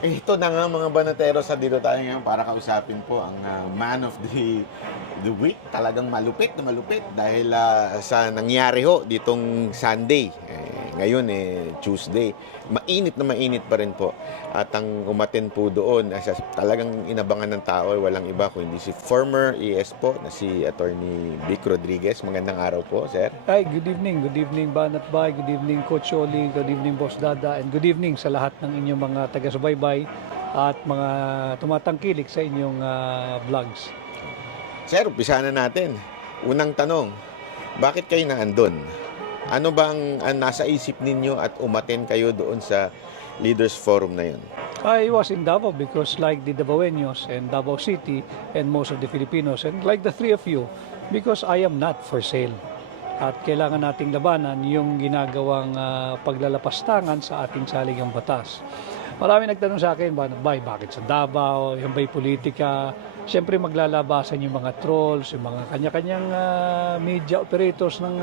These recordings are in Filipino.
Ito na nga mga banatero, sa dito tayo ngayon para kausapin po ang man of the week. Talagang malupit na malupit dahil sa nangyari ho ditong Sunday. Ngayon Tuesday. Mainit na mainit pa rin po. At ang umaten po doon, talagang inabangan ng tao ay walang iba kundi si former ES po na si Attorney Vic Rodriguez. Magandang araw po, sir. Hi, good evening. Good evening, Banat Bay. Good evening, Coach Oli. Good evening, Boss Dada. And good evening sa lahat ng inyong mga taga-subaybay at mga tumatangkilik sa inyong vlogs. Sir, umpisa na natin. Unang tanong, bakit kayo naandun? Ano ba ang nasa isip ninyo at umaten kayo doon sa Leaders Forum na yun? I was in Davao because like the Davaoenos and Davao City and most of the Filipinos and like the three of you, because I am not for sale. At kailangan nating labanan yung ginagawang paglalapastangan sa ating saligang batas. Marami nagtanong sa akin, bakit sa Davao, yung ba'y politika? Siyempre maglalabasan yung mga trolls, yung mga kanya-kanyang media operators ng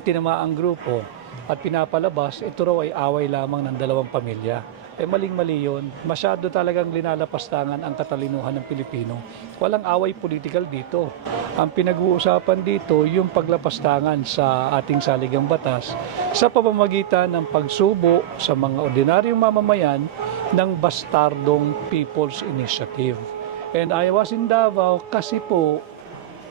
tinamaang grupo. At pinapalabas, ito raw ay away lamang ng dalawang pamilya. Maling-mali yun. Masyado talagang linalapastangan ang katalinuhan ng Pilipino. Walang away political dito. Ang pinag-uusapan dito, yung paglapastangan sa ating saligang batas sa pamamagitan ng pagsubo sa mga ordinaryong mamamayan ng bastardong People's Initiative. And I was in Davao kasi po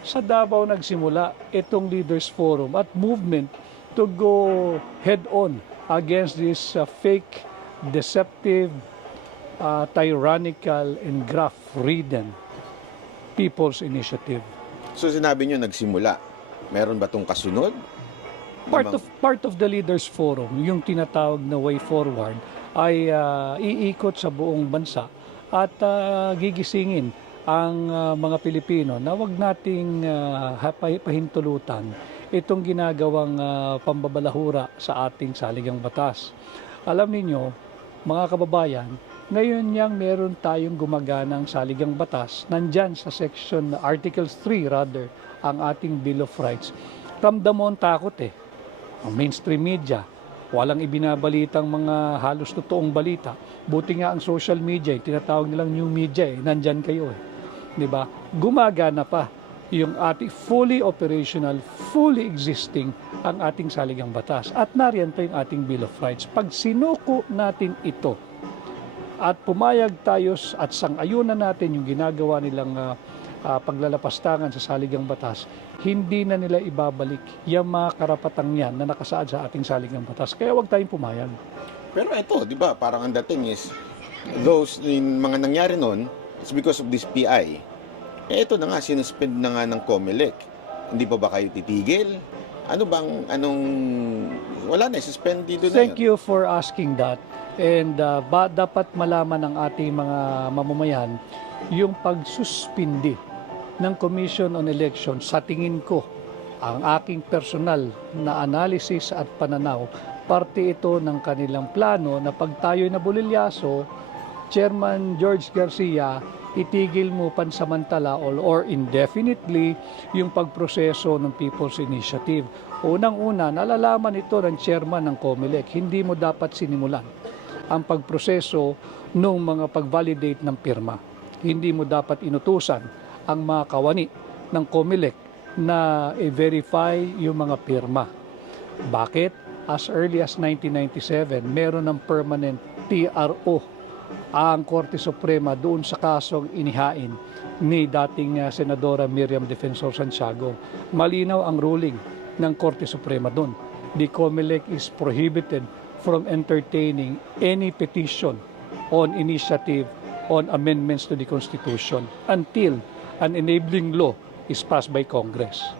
sa Davao nagsimula itong Leaders Forum at movement to go head-on against this fake, deceptive, tyrannical, and graft-ridden People's Initiative. So sinabi nyo nagsimula. Meron ba itong kasunod? Part of the Leaders Forum, yung tinatawag na way forward, ay iikot sa buong bansa at gigisingin ang mga Pilipino na wag nating pahintulutan itong ginagawang pambabalahura sa ating saligang batas. Alam ninyo, mga kababayan, ngayon yang meron tayong gumaganang saligang batas, nandyan sa section Article 3 rather, ang ating Bill of Rights. Ramdam mo ang takot Ang mainstream media, walang ibinabalitang mga halos totoong balita. Buti nga ang social media, tinatawag nilang new media nandyan kayo Diba? Gumagana pa yung ating fully operational, fully existing ang ating saligang batas. At nariyan pa yung ating Bill of Rights. Pag sinuko natin ito at pumayag tayo at sang-ayunan natin yung ginagawa nilang paglalapastangan sa saligang batas, hindi na nila ibabalik yung mga karapatang yan na nakasaad sa ating saligang batas. Kaya huwag tayong pumayag. Pero ito, di ba, parang ang dating is, yung mga nangyari noon, it's because of this PI. Ito na nga, sinuspend na nga ng COMELEC. Hindi pa ba kayo titigil? Wala na, suspendido na Thank you for asking that. And dapat malaman ng ating mga mamamayan yung pagsuspindi ng Commission on Elections. Sa tingin ko, ang aking personal na analysis at pananaw, parte ito ng kanilang plano na pag tayo'y nabulilyaso, Chairman George Garcia, itigil mo pansamantala or indefinitely yung pagproseso ng People's Initiative. Unang-una, nalalaman ito ng chairman ng COMELEC, hindi mo dapat sinimulan ang pagproseso ng mga pag-validate ng pirma. Hindi mo dapat inutusan ang mga kawani ng COMELEC na i-verify yung mga pirma. Bakit? As early as 1997, meron ng permanent TRO ang Korte Suprema doon sa kasong inihain ni dating Senadora Miriam Defensor Santiago. Malinaw ang ruling ng Korte Suprema doon. The COMELEC is prohibited from entertaining any petition on initiative on amendments to the Constitution until an enabling law is passed by Congress.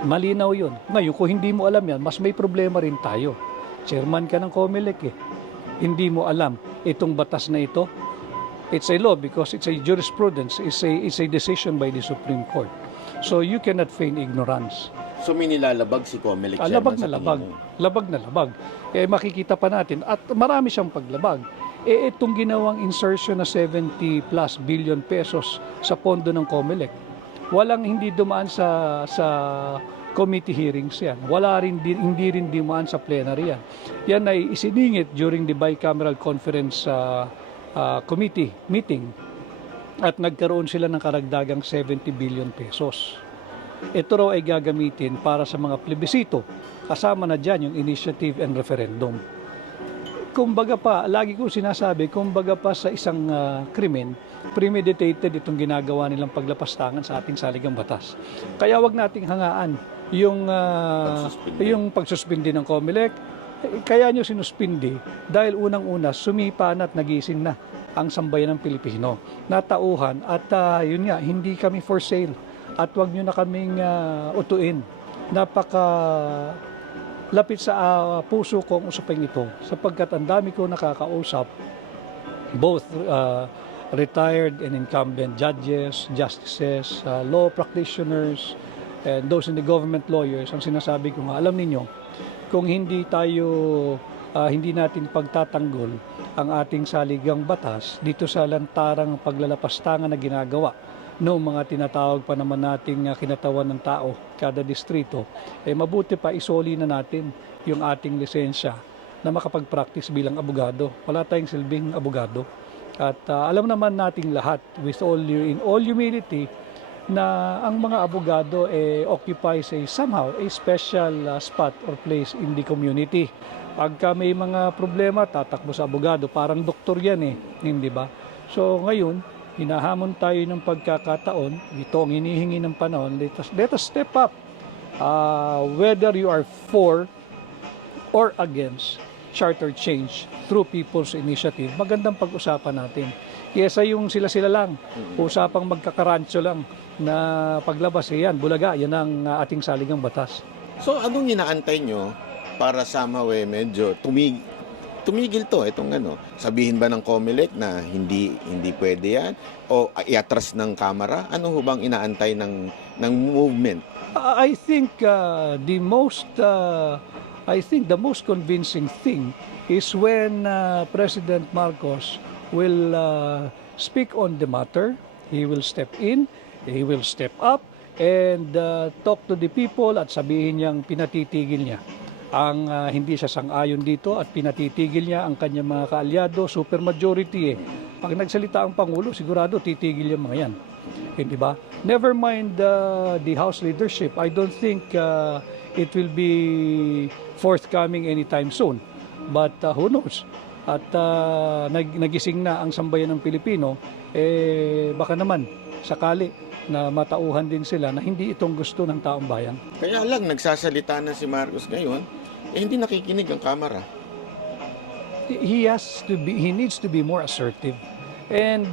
Malinaw yun. Ngayon, kung hindi mo alam yan, mas may problema rin tayo. Chairman ka ng COMELEC Hindi mo alam itong batas na ito. It's a law because it's a jurisprudence. It's a decision by the Supreme Court. So you cannot feign ignorance. So may nilalabag si COMELEC chairman Labag na sa labag. tingin mo? Labag na labag. Makikita pa natin. At marami siyang paglabag. Itong ginawang insertion na 70 plus billion pesos sa pondo ng COMELEC. Walang hindi dumaan sa committee hearings yan. Hindi rin dimaan sa plenary yan. Yan ay isiningit during the bicameral conference committee meeting at nagkaroon sila ng karagdagang 70 billion pesos. Ito raw ay gagamitin para sa mga plebisito. Kasama na dyan yung initiative and referendum. Kumbaga pa, lagi ko sinasabi, kumbaga pa sa isang krimen, premeditated itong ginagawa nilang paglapastangan sa ating saligang batas. Kaya wag nating hangaan yung pagsuspindi ng COMELEC. Kaya nyo sinuspindi dahil unang-una sumipa na at nagising na ang sambayan ng Pilipino. Natauhan at yun nga, hindi kami for sale. At wag nyo na kaming utuin. Lapit sa puso ko ang usapin ito sapagkat ang dami ko nakakausap, both retired and incumbent judges, justices, law practitioners, and those in the government lawyers. Ang sinasabi ko nga, alam ninyo, kung hindi natin pagtatanggol ang ating saligang batas dito sa lantarang paglalapastangan na ginagawa noong mga tinatawag pa naman nating kinatawan ng tao kada distrito, mabuti pa isoli na natin yung ating lisensya na makapag-practice bilang abogado. Wala tayong silbing abogado. At alam naman nating lahat, in all humility, na ang mga abogado occupies somehow a special spot or place in the community. Pagka may mga problema, tatakbo sa abogado. Parang doktor yan hindi ba? So ngayon, hinahamon tayo ng pagkakataon, ito ang hinihingi ng panahon, let us step up. Whether you are for or against charter change through people's initiative, magandang pag-usapan natin. Kesa yung sila-sila lang, usapang magkakarancho lang na paglabas yan, bulaga, yan ang ating saligang batas. So, anong inaantay nyo para somehow medyo tumigil to, itong sabihin ba ng COMELEC na hindi pwede yan o iatras ng Kamara? Ano ho bang inaantay ng movement? I think the most convincing thing is when President Marcos will speak on the matter. He will step in, he will step up and talk to the people at sabihin niyang pinatitigil niya ang hindi siya sang-ayon dito at pinatitigil niya ang kanyang mga kaalyado, supermajority Pag nagsalita ang Pangulo, sigurado titigil yung mga yan. Hindi ba? Never mind the House leadership. I don't think it will be forthcoming anytime soon. But who knows? At nagising na ang sambayan ng Pilipino, baka naman sakali na matauhan din sila na hindi itong gusto ng taong bayan. Kaya lang, nagsasalita na si Marcos ngayon, hindi nakikinig ang Kamara. He needs to be more assertive. And,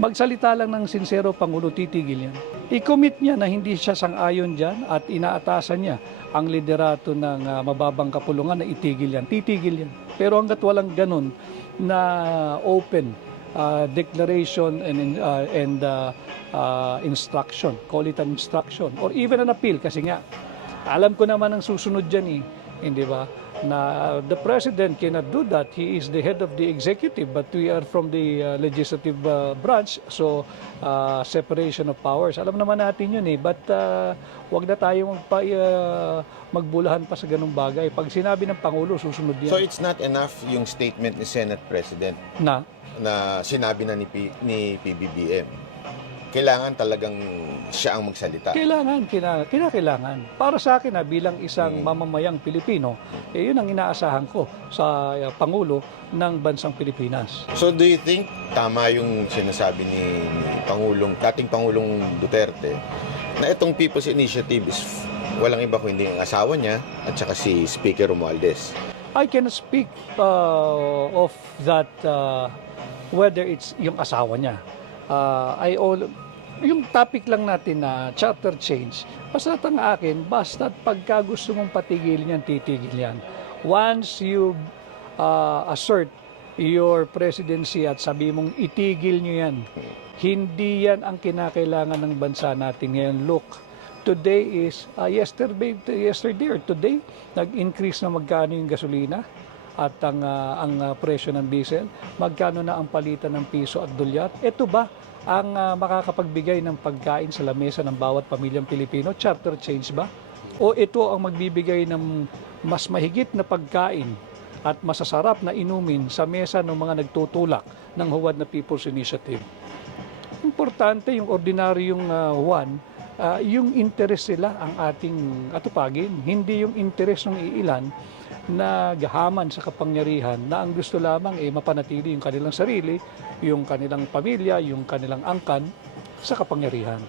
magsalita lang ng sincero, Pangulo, titigil yan. I-commit niya na hindi siya sang-ayon dyan at inaatasan niya ang liderato ng mababang kapulungan na itigil yan. Titigil yan. Pero hanggat walang ganun na open declaration and instruction, call it an instruction, or even an appeal, kasi nga, alam ko naman ang susunod dyan hindi ba? Na the President cannot do that. He is the head of the executive, but we are from the legislative branch, so separation of powers. Alam naman natin yun But wag na tayo magbulahan pa sa ganung bagay. Pag sinabi ng Pangulo, susunod yan. So it's not enough yung statement ni Senate President na sinabi na ni PBBM. Kailangan talagang siya ang magsalita. Kinakailangan. Para sa akin bilang isang mamamayang Pilipino, yun ang inaasahan ko sa Pangulo ng bansang Pilipinas. So do you think tama yung sinasabi ni dating Pangulong Duterte na itong People's Initiative is walang iba kundi ang asawa niya at saka si Speaker Romualdez? I can speak of that whether it's yung asawa niya. Yung topic lang natin na charter change, basta ang akin, basta pagka gusto mong patigilin yan, titigil yan. Once you assert your presidency at sabi mong itigil nyo yan, hindi yan ang kinakailangan ng bansa natin ngayon. Look, today is, yesterday or today, nag-increase na magkano yung gasolina at ang presyo ng diesel, magkano na ang palitan ng piso at dolyar. Ito ba ang makakapagbigay ng pagkain sa lamesa ng bawat pamilyang Pilipino? Charter change ba? O ito ang magbibigay ng mas mahigit na pagkain at masasarap na inumin sa mesa ng mga nagtutulak ng Huwad na People's Initiative? Importante yung ordinaryong Juan, yung interes nila ang ating atupagin, hindi yung interes ng iilan na gahaman sa kapangyarihan na ang gusto lamang ay mapanatili yung kanilang sarili, yung kanilang pamilya, yung kanilang angkan sa kapangyarihan.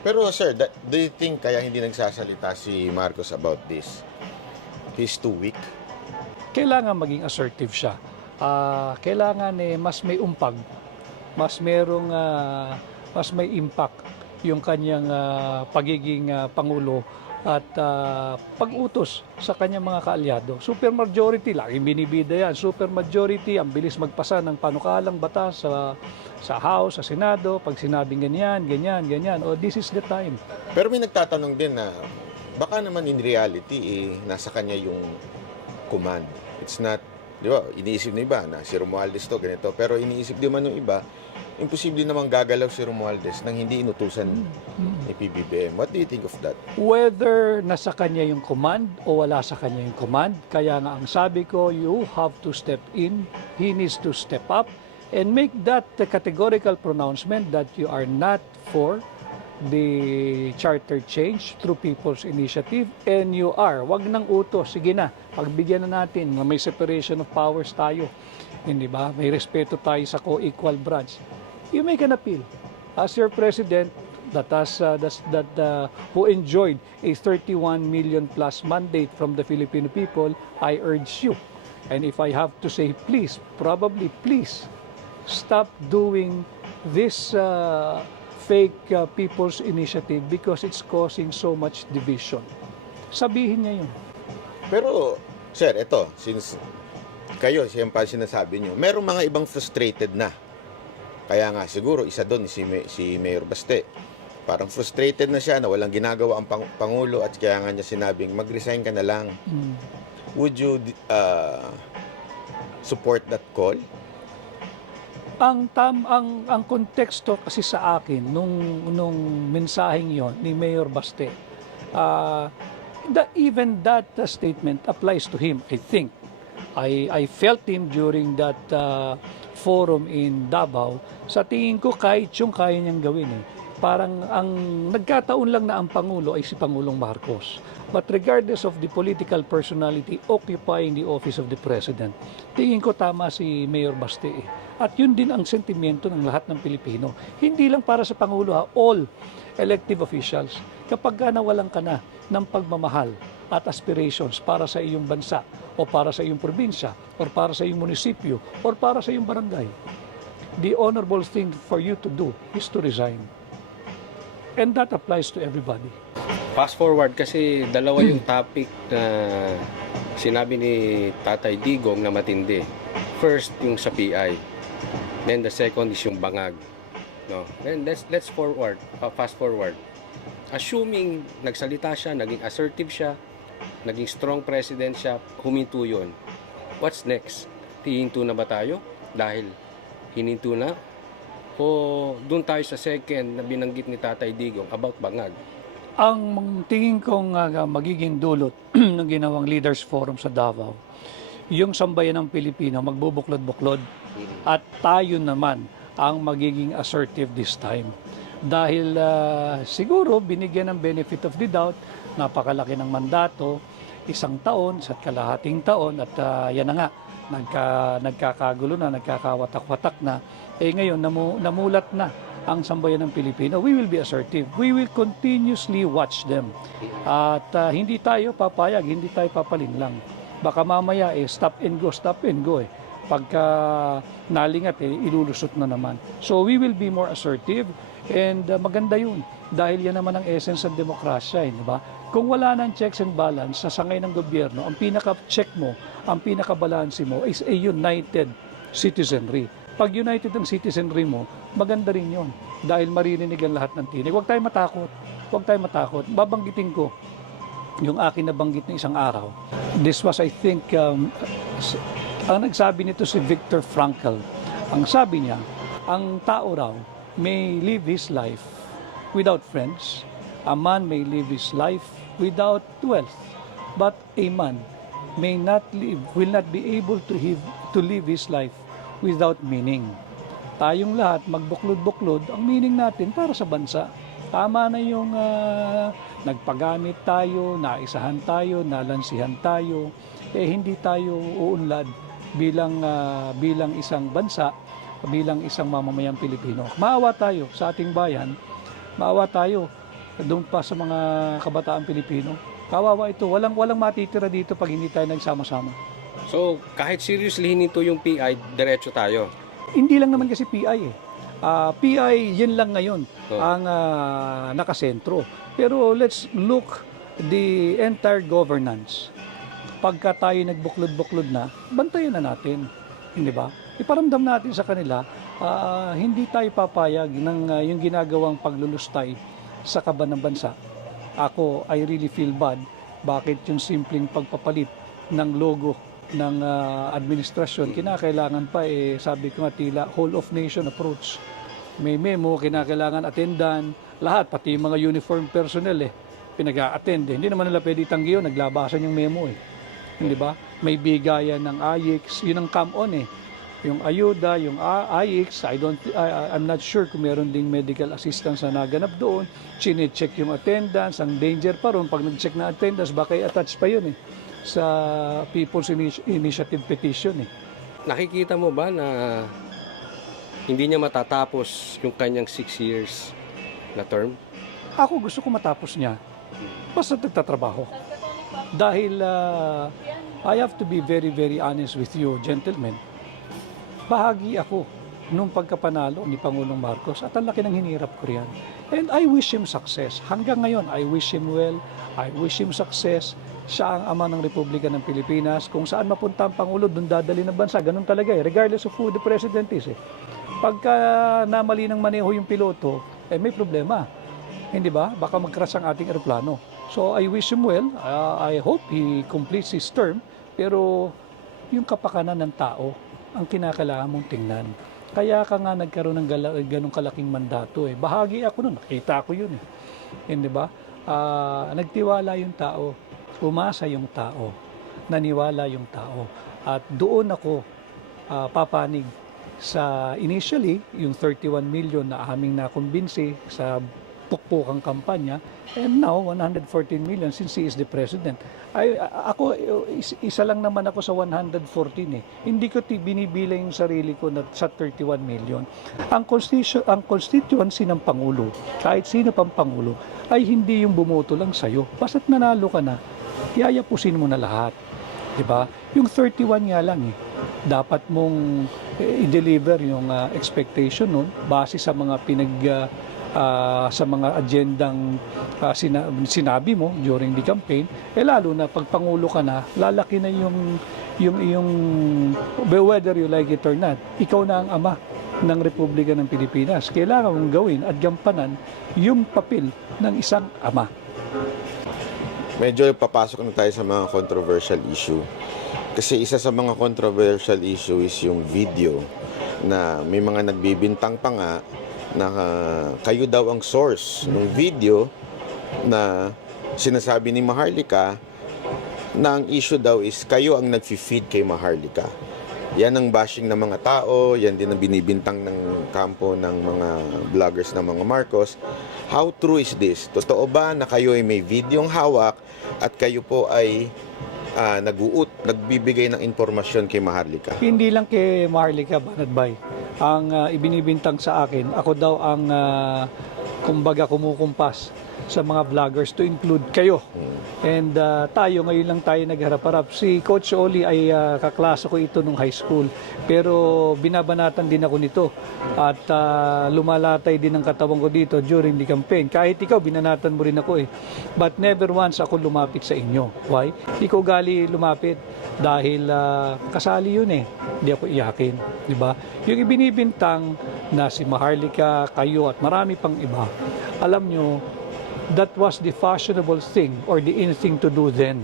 Pero sir, do you think kaya hindi nagsasalita si Marcos about this? He's too weak? Kailangan maging assertive siya. Kailangan mas may umpag, mas may impact yung kanyang pagiging Pangulo at pag-utos sa kanyang mga kaalyado. Supermajority, laging binibida yan. Supermajority, ang bilis magpasa ng panukalang batas sa House, sa Senado, pag sinabing ganyan. Oh, this is the time. Pero may nagtatanong din na baka naman in reality, nasa kanya yung command. It's not, di ba, iniisip ng iba na si Romualdez to, ganito. Pero iniisip din man ng iba, imposible namang gagalaw si Romualdez nang hindi inutusan ni PBBM. What do you think of that? Whether nasa kanya yung command o wala sa kanya yung command, kaya nga ang sabi ko, you have to step in, he needs to step up, and make that categorical pronouncement that you are not for the charter change through People's Initiative, and you are, wag nang utos, sige na, pagbigyan na natin, may separation of powers tayo, hindi ba? May respeto tayo sa co-equal branch. You make an appeal. As your president, who enjoyed a 31 million plus mandate from the Filipino people, I urge you. And if I have to say, please, probably please, stop doing this fake People's Initiative because it's causing so much division. Sabihin niya yun. Pero, sir, ito, since kayo, siyempre sinasabi nyo, merong mga ibang frustrated na. Kaya nga, siguro, isa doon si Mayor Baste. Parang frustrated na siya na walang ginagawa ang Pangulo at kaya nga niya sinabing, mag-resign ka na lang. Would you support that call? Ang konteksto kasi sa akin nung mensaheng yon ni Mayor Baste, even that statement applies to him, I think. I felt him during that forum in Davao. Sa tingin ko kahit yung kaya niyang gawin parang ang nagkataon lang na ang Pangulo ay si Pangulong Marcos. But regardless of the political personality occupying the office of the President, tingin ko tama si Mayor Baste. At yun din ang sentimiento ng lahat ng Pilipino. Hindi lang para sa Pangulo, all elective officials. Kapag nawalan ka na ng pagmamahal at aspirations para sa iyong bansa o para sa iyong probinsya or para sa iyong munisipyo or para sa iyong barangay, the honorable thing for you to do is to resign. And that applies to everybody. Fast forward kasi dalawa yung topic na sinabi ni Tatay Digong na matindi. First, yung sa PI. Then the second is yung bangag. No. Then let's fast forward. Assuming nagsalita siya, naging assertive siya, naging strong president siya, huminto yun. What's next? Hihinto na ba tayo? Dahil hininto na? O doon tayo sa second na binanggit ni Tatay Digong about bangag? Ang tingin kong magiging dulot ng ginawang Leaders Forum sa Davao, yung sambayan ng Pilipino magbubuklod-buklod at tayo naman ang magiging assertive this time. Dahil siguro binigyan ng benefit of the doubt, napakalaki ng mandato, 1 taon, sa kalahating taon, at yan na nga, nagkakagulo na, nagkakawatak-watak na. Ngayon, namulat na ang sambayan ng Pilipino. We will be assertive. We will continuously watch them. At hindi tayo papayag, hindi tayo papalinlang. Baka mamaya stop and go. Pagka nalingat, ilulusot na naman. So we will be more assertive, and maganda yun. Dahil yan naman ang essence ng demokrasya, di ba? Kung wala ng checks and balance sa sangay ng gobyerno, ang pinaka-check mo, ang pinaka-balanse mo is a united citizenry. Pag united ang citizenry mo, maganda rin yun. Dahil maririnig ang lahat ng tinig. Huwag tayong matakot. Babanggitin ko yung akin nabanggit na isang araw. This was, I think, ang nagsabi nito si Viktor Frankl. Ang sabi niya, ang tao raw may live his life without friends. A man may live his life without wealth. But a man will not be able to live his life without meaning. Tayong lahat magbuklod-buklod, ang meaning natin para sa bansa. Tama na yung nagpagamit tayo, naisahan tayo, nalansihan tayo, hindi tayo uunlad bilang isang bansa, bilang isang mamamayang Pilipino. Maawa tayo sa ating bayan, maawa tayo doon pa sa mga kabataang Pilipino. Kawawa ito, walang matitira dito pag hindi tayo nagsama-sama. So, kahit seriously nito yung PI, diretso tayo. Hindi lang naman kasi PI eh. PI, yun lang ngayon Oh. ang nakasentro. Pero let's look the entire governance. Pagka tayo nagbuklod-buklod na, bantayan na natin. Hindi ba? Iparamdam natin sa kanila, hindi tayo papayag ng yung ginagawang paglulustay sa kaban ng bansa. Ako, I really feel bad. Bakit yung simpleng pagpapalit ng logo ng administrasyon, kinakailangan pa sabi ko nga tila whole of nation approach. May memo, kinakailangan attendan, lahat, pati yung mga uniform personnel pinag-a-attend. Hindi naman nila pwede tanggi yun, naglabasan yung memo Hindi ba? May bigayan ng AIX, yun ang come-on Yung ayuda, yung AIX, I'm not sure kung meron ding medical assistance na naganap doon. Chine-check yung attendance, ang danger pa ron. Pag nag-check na attendance, baka i-attach pa yun sa People's Initiative Petition Nakikita mo ba na hindi niya matatapos yung kanyang 6 years na term? Ako gusto ko matapos niya. Basta nagtatrabaho. Dahil I have to be very, very honest with you, gentlemen. Bahagi ako nung pagkapanalo ni Pangulong Marcos at ang laki ng hinirap ko riyan. And I wish him success. Hanggang ngayon, I wish him well. I wish him success. Siya ang ama ng Republika ng Pilipinas. Kung saan mapunta ang Pangulo, doon dadali ng bansa. Ganun talaga regardless of who the president is Pagka namali ng maneho yung piloto, may problema. Hindi ba? Baka mag-crash ang ating eroplano. So I wish him well. I hope he completes his term. Pero yung kapakanan ng tao, ang kinakailangan mong tingnan. Kaya ka nga nagkaroon ng ganong kalaking mandato Bahagi ako nun, nakita ko yun Hindi ba? Nagtiwala yung tao, umasa yung tao, naniwala yung tao. At doon ako papanig sa initially, yung 31 million na aming nakumbinsi sa pukpukang kampanya, and now 114 million since he is the president. Ako, isa lang naman ako sa 114 Hindi ko binibila yung sarili ko sa 31 million. Ang constituency ng Pangulo, kahit sino pang Pangulo, ay hindi yung bumoto lang sa'yo. Basta't nanalo ka na, yayapusin mo na lahat. Diba? Yung 31 nga lang dapat mong i-deliver yung expectation nun base sa mga sa mga agendang sinabi mo during the campaign, lalo na pag Pangulo ka na, lalaki na yung iyong, whether you like it or not, ikaw na ang ama ng Republika ng Pilipinas. Kailangan mong gawin at gampanan yung papel ng isang ama. Medyo papasok na tayo sa mga controversial issue. Kasi isa sa mga controversial issue is yung video na may mga nagbibintang pa nga na kayo daw ang source ng video na sinasabi ni Maharlika na ang issue daw is kayo ang nag-feed kay Maharlika. Yan ang bashing ng mga tao, yan din ang binibintang ng kampo ng mga vloggers ng mga Marcos. How true is this? Totoo ba na kayo ay may videong hawak at kayo po ay nagbibigay ng impormasyon kay Maharlika? Hindi lang kay Maharlika Banatbay ang ibinibintang sa akin. Ako daw ang kumbaga kumukumpas sa mga vloggers to include kayo. And tayo, ngayon lang tayo nagharap-harap. Si Coach Oli ay kaklase ko ito nung high school. Pero binabanatan din ako nito. At lumalatay din ang katawan ko dito during the campaign. Kahit ikaw, binanatan mo rin ako But never once ako lumapit sa inyo. Why? Hindi ko gali lumapit. Dahil kasali yun Hindi ako iyakin. Diba? Yung ibinibintang na si Maharlika, kayo at marami pang iba, alam nyo, that was the fashionable thing or the in thing to do then.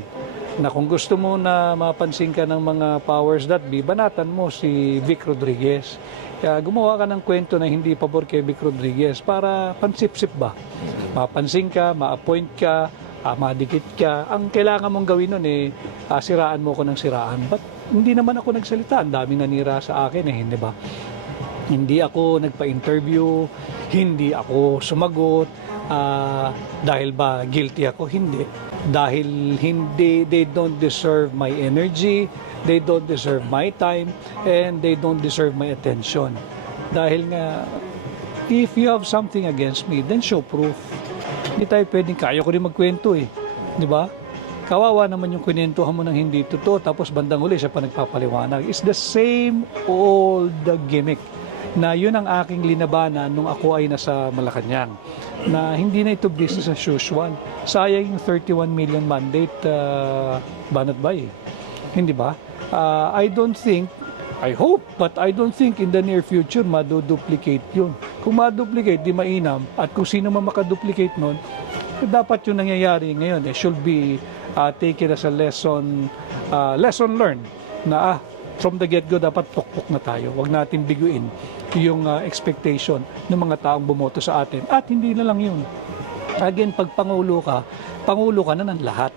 Na kung gusto mo na mapansin ka ng mga powers that be, banatan mo si Vic Rodriguez. Kaya gumawa ka ng kwento na hindi pabor kay Vic Rodriguez para pansip-sip ba? Mapansin ka, ma-appoint ka, madikit ka. Ang kailangan mong gawin nun siraan mo ko ng siraan. But hindi naman ako nagsalita. Ang daming nanira sa akin hindi ba? Hindi ako nagpa-interview, hindi ako sumagot. Dahil ba guilty ako? Hindi. Dahil hindi, they don't deserve my energy, they don't deserve my time, and they don't deserve my attention. Dahil nga, if you have something against me, then show proof. Hindi tayo pwedeng, kaya ko rin magkwento di ba? Kawawa naman yung kwentuhan mo ng hindi totoo, tapos bandang huli siya pa nagpapaliwanag. It's the same old gimmick na yun ang aking linabanan nung ako ay nasa Malacanang, na hindi na ito business as usual. Sayang yung 31 million mandate banat bay. Hindi ba? I don't think, I hope, but I don't think in the near future maduduplicate yun. Kung maduplicate, di mainam. At kung sino man makaduplicate nun, dapat yung nangyayari ngayon should be taken as a lesson learned na from the get-go dapat pukpok na tayo. Huwag natin biguin yung expectation ng mga taong bumoto sa atin. At hindi na lang yun. Again, pag pangulo ka na ng lahat.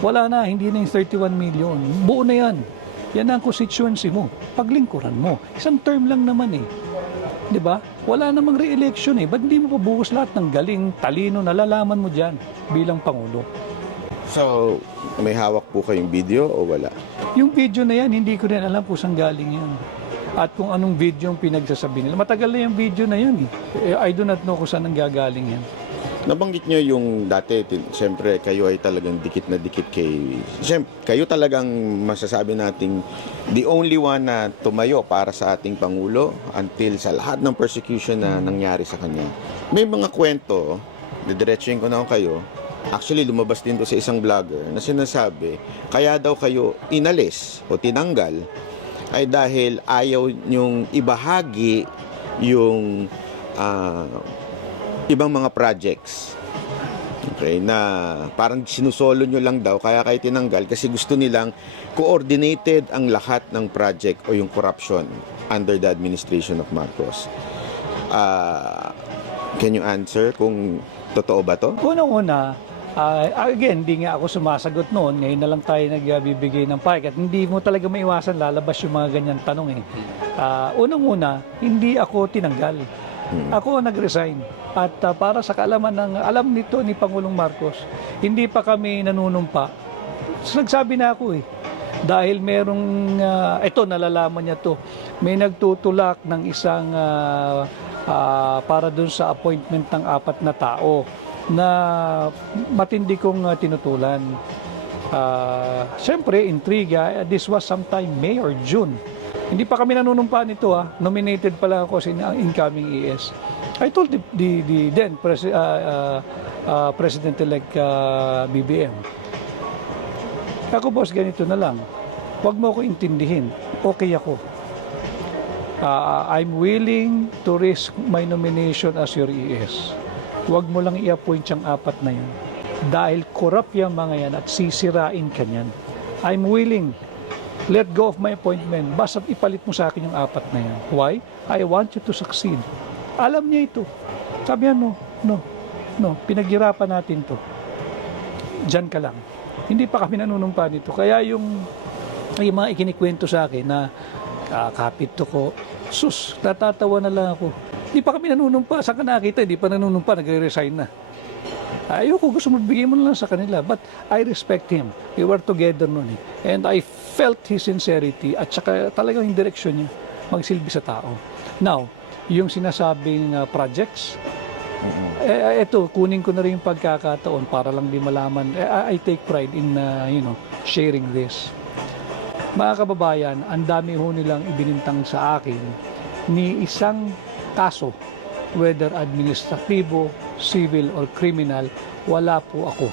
Wala na, hindi na yung 31 million. Buo na yan. Yan ang constituency mo. Paglingkuran mo. Isang term lang naman Di ba? Wala namang re-election Ba't hindi mo pabuhos lahat ng galing, talino, nalalaman mo dyan bilang pangulo? So, may hawak po kayong video o wala? Yung video na yan, hindi ko rin alam kung saan galing yan. At kung anong video yung pinagsasabi nila. Matagal na yung video na yun I do not know kung saan ang gagaling yan. Nabanggit nyo yung dati, siyempre kayo ay talagang dikit na dikit siyempre, kayo talagang masasabi nating the only one na tumayo para sa ating Pangulo until sa lahat ng persecution na nangyari sa kanya. May mga kwento, didiretsuhin ko na kayo, actually lumabas din to sa isang vlogger na sinasabi, kaya daw kayo inalis o tinanggal ay dahil ayaw nyong ibahagi yung ibang mga projects. Okay, na parang sinusolo nyo lang daw kaya kayo tinanggal kasi gusto nilang coordinated ang lahat ng project o yung corruption under the administration of Marcos. Can you answer kung totoo ba to? Unang-una, again, hindi nga ako sumasagot noon. Ngayon na lang tayo nagbibigay ng pack at hindi mo talaga maiwasan lalabas yung mga ganyan tanong Unang-una, hindi ako tinanggal. Ako nag-resign. At para sa kaalaman alam nito ni Pangulong Marcos, hindi pa kami nanunumpa. Nagsabi na ako dahil merong, ito nalalaman niya to, may nagtutulak ng isang para dun sa appointment ng 4 na tao na matindi kong tinutulan. Siyempre, intriga, this was sometime May or June. Hindi pa kami nanunumpa nito Nominated pa lang ako sa incoming ES. I told the then President-elect BBM. Ako boss, ganito na lang. Huwag mo ako intindihin. Okay ako. I'm willing to risk my nomination as your ES. Huwag mo lang i-appoint siyang 4 na yan. Dahil corrupt yung mga yan at sisirain ka niyan. I'm willing. Let go of my appointment. Basta ipalit mo sa akin yung 4 na yan. Why? I want you to succeed. Alam niya ito. Sabi niya, no. Pinaghirapan natin to. Diyan ka lang. Hindi pa kami nanunumpa nito. Kaya yung mga ikinikwento sa akin na kapit to ko, sus, natatawa na lang ako. Hindi pa kami nanunumpa. Saan ka nakita? Hindi pa nanunumpa. Nagre-resign na. Ayoko, gusto mo bigay mo na lang sa kanila. But I respect him. We were together noon And I felt his sincerity at saka talagang yung direksyon niya magsilbi sa tao. Now, yung sinasabing projects, ito, kunin ko na rin yung pagkakataon para lang di malaman. I take pride in sharing this. Mga kababayan, ang dami ho nilang ibinintang sa akin ni isang kaso, whether administratibo, civil, or criminal, wala po ako.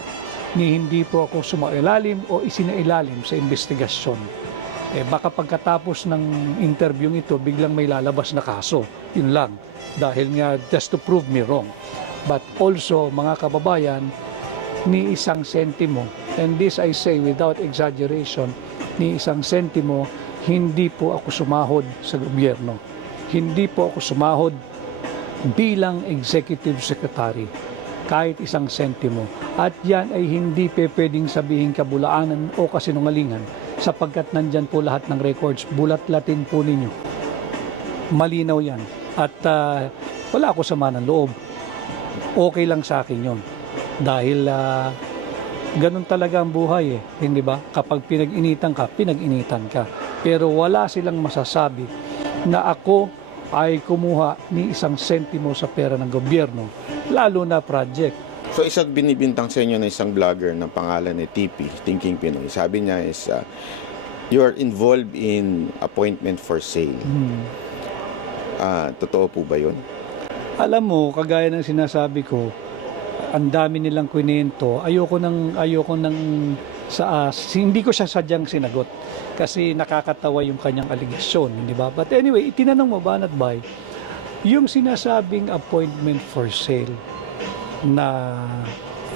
Hindi po ako sumailalim o isinailalim sa investigasyon. Baka pagkatapos ng interview ito, biglang may lalabas na kaso. Yun lang. Dahil nga, just to prove me wrong. But also, mga kababayan, ni isang sentimo, and this I say without exaggeration, ni isang sentimo, hindi po ako sumahod sa gobyerno. hindi po ako sumahod bilang executive secretary kahit isang sentimo. At yan ay hindi pwedeng sabihin kabulaanan o kasinungalingan sapagkat nandyan po lahat ng records. Bulat-latin po ninyo. Malinaw yan. At wala ako sama ng loob. Okay lang sa akin yon. Dahil ganun talaga ang buhay eh. Hindi ba? Kapag pinag-initan ka, pinag-initan ka. Pero wala silang masasabi na ako ay kumuha ni isang sentimo sa pera ng gobyerno, lalo na project. So isang binibintang sa inyo na isang vlogger na pangalan ni TP, Thinking Pinoy. Sabi niya is, you are involved in appointment for sale. Totoo po ba yun? Alam mo, kagaya ng sinasabi ko, ang dami nilang kwento. Ayoko nang hindi ko siya sadyang sinagot kasi nakakatawa yung kanyang aligasyon, di ba? But anyway, itinanong mo Banat Bay, yung sinasabing appointment for sale na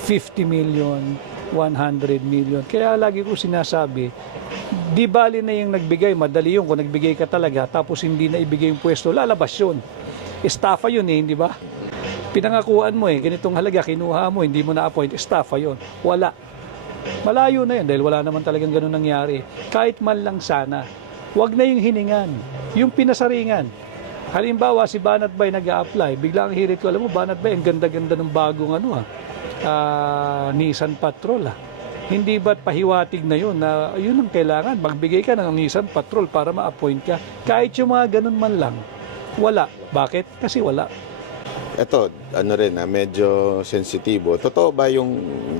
50 million, 100 million. Kaya lagi ko sinasabi, di bali na yung nagbigay, madali yun kung nagbigay ka talaga tapos hindi na ibigay yung pwesto, lalabas yun. Estafa yun eh, hindi ba? Pinangakuan mo eh, ganitong halaga, kinuha mo, hindi mo na-appoint, estafa yun. Wala. Malayo na yan dahil wala naman talagang ganun nangyari. Kahit man lang sana, wag na yung hiningan, yung pinasaringan. Halimbawa, si Banat Bay nag-a-apply, biglang hirit ko, alam mo, Banat Bay, ang ganda-ganda ng bagong Nissan Patrol Hindi ba't pahiwatig na yun na yun ang kailangan, magbigay ka ng Nissan Patrol para ma-appoint ka. Kahit yung mga ganun man lang, wala. Bakit? Kasi wala. Ito, medyo sensitibo. Totoo ba yung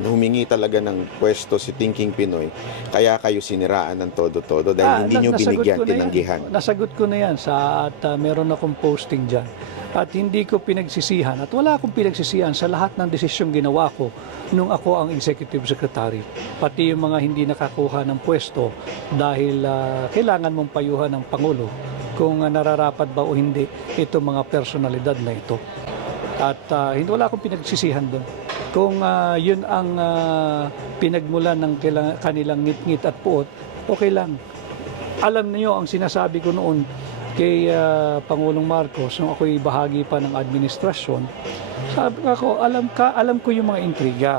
humingi talaga ng pwesto si Thinking Pinoy, kaya kayo siniraan ng todo-todo dahil hindi nyo binigyan, tinanggihan? Nasagot ko na yan at meron akong posting dyan. At hindi ko pinagsisihan at wala akong pinagsisihan sa lahat ng desisyong ginawa ko nung ako ang executive secretary. Pati yung mga hindi nakakuha ng pwesto dahil kailangan mong payuhan ng Pangulo kung nararapat ba o hindi itong mga personalidad na ito. At hindi wala akong pinagsisihan doon. Kung yun ang pinagmulan ng kanilang ngit-ngit at puot, okay lang. Alam niyo ang sinasabi ko noon kay Pangulong Marcos nung ako'y bahagi pa ng administrasyon. Sabi ko, alam ko yung mga intriga.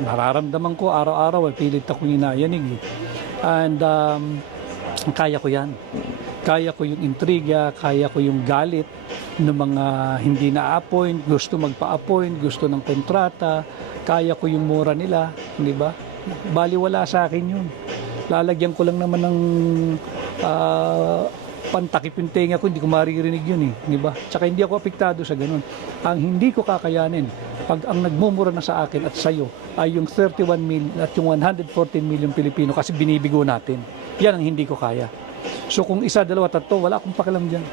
Nararamdaman ko araw-araw, pilit akong inayanig. And kaya ko yan. Kaya ko yung intriga, kaya ko yung galit ng mga hindi na-appoint, gusto magpa-appoint, gusto ng kontrata, kaya ko yung mura nila, di ba? Baliwala sa akin yun. Lalagyan ko lang naman ng pantakip yung tenga ko, hindi ko maririnig yun eh, di ba? Tsaka hindi ako apektado sa ganun. Ang hindi ko kakayanin, pag ang nagmumura na sa akin at sa'yo ay yung 31 million at yung 114 million Pilipino kasi binibigo natin. Yan ang hindi ko kaya. So kung isa, dalawa, tatlo, wala akong pakialam dyan.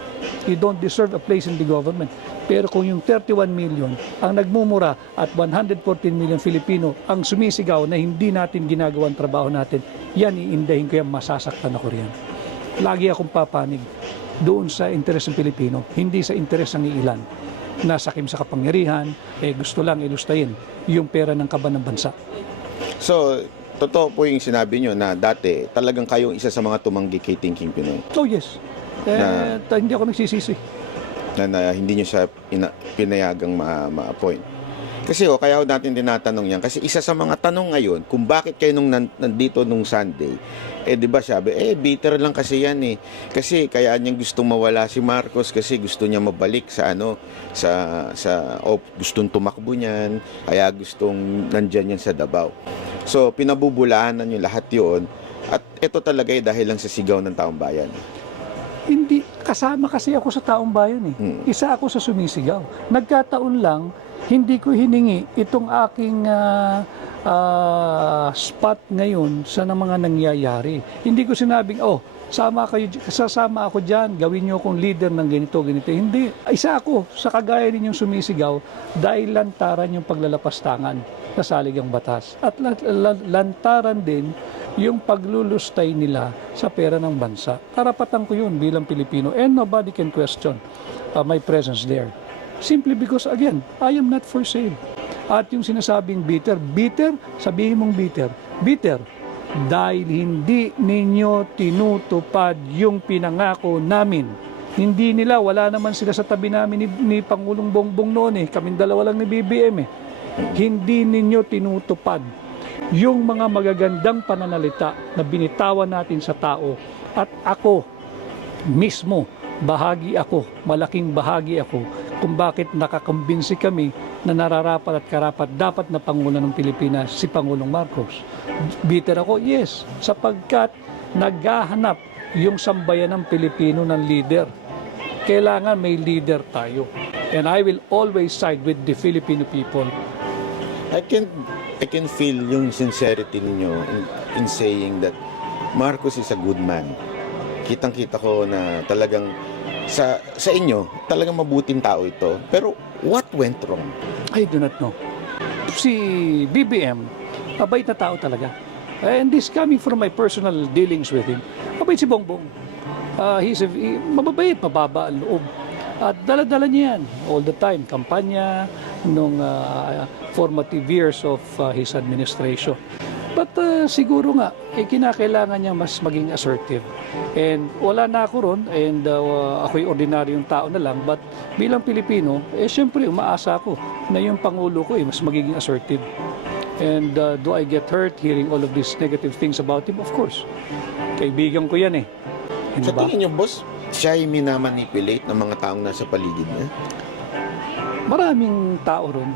You don't deserve a place in the government. Pero kung yung 31 million ang nagmumura at 114 million Filipino ang sumisigaw na hindi natin ginagawa ang trabaho natin, yan iindahin ko yan, masasaktan ako riyan. Lagi akong papanig doon sa interes ng Pilipino, hindi sa interes ng ilan. Nasakim sa kapangyarihan, gusto lang ilustayin yung pera ng kaban ng bansa. So, totoo po yung sinabi nyo na dati talagang kayong isa sa mga tumanggi kay Thinking Pinoy. Oh yes. Hindi ako nagsisisi. Na hindi nyo siya pinayagang ma-appoint. Kasi kaya natin tinatanong yan. Kasi isa sa mga tanong ngayon, kung bakit kayo nandito nung Sunday, di ba sabi, bitter lang kasi yan eh. Kasi kaya niyang gustong mawala si Marcos kasi gusto niya mabalik sa gustong tumakbo niyan, kaya gustong nandyan yan sa Davao. So, pinabubulaanan nyo lahat yun. At ito talaga dahil lang sa sigaw ng taong bayan. Hindi, kasama kasi ako sa taong bayan eh. Isa ako sa sumisigaw. Nagkataon lang, hindi ko hiningi itong aking spot ngayon sa mga nangyayari. Hindi ko sinabing, sasama ako dyan, gawin nyo akong leader ng ganito. Hindi. Isa ako sa kagaya ninyong sumisigaw dahil lantaran yung paglalapastangan sa saligang batas. At lantaran din yung paglulustay nila sa pera ng bansa. Karapatan ko yun bilang Pilipino and nobody can question my presence there. Simply because, again, I am not for sale. At yung sinasabing bitter, sabihin mong bitter, dahil hindi ninyo tinutupad yung pinangako namin. Hindi nila, wala naman sila sa tabi namin ni Pangulong Bongbong noon eh. Kaming dalawa lang ni BBM eh. Hindi ninyo tinutupad yung mga magagandang pananalita na binitawan natin sa tao. At ako mismo, malaking bahagi ako kung bakit nakakumbinsi kami na nararapat at karapat dapat na Pangulo ng Pilipinas si Pangulong Marcos. Bitter ako? Yes, sapagkat naghahanap yung sambayan ng Pilipino ng leader. Kailangan may leader tayo. And I will always side with the Filipino people. I can feel yung sincerity ninyo in saying that Marcos is a good man. Kitang-kita ko na talagang sa inyo, talagang mabuting tao ito. Pero what went wrong? I do not know. Si BBM, mabait na tao talaga. And this coming from my personal dealings with him. Mabait si Bongbong. Mababait, mababa ang loob. At dala-dala niya yan all the time. Kampanya nung formative years of his administration. But siguro nga, kinakailangan niya mas maging assertive. And wala na ako ron, and ako'y ordinaryong tao na lang. But bilang Pilipino, syempre umaasa ako na yung Pangulo ko mas magiging assertive. And do I get hurt hearing all of these negative things about him? Of course. Kaibigan ko yan eh. Hindi Sa ba? tingin niyo, boss, siya ay minamanipulate ng mga taong nasa paligid niya? Maraming tao ron.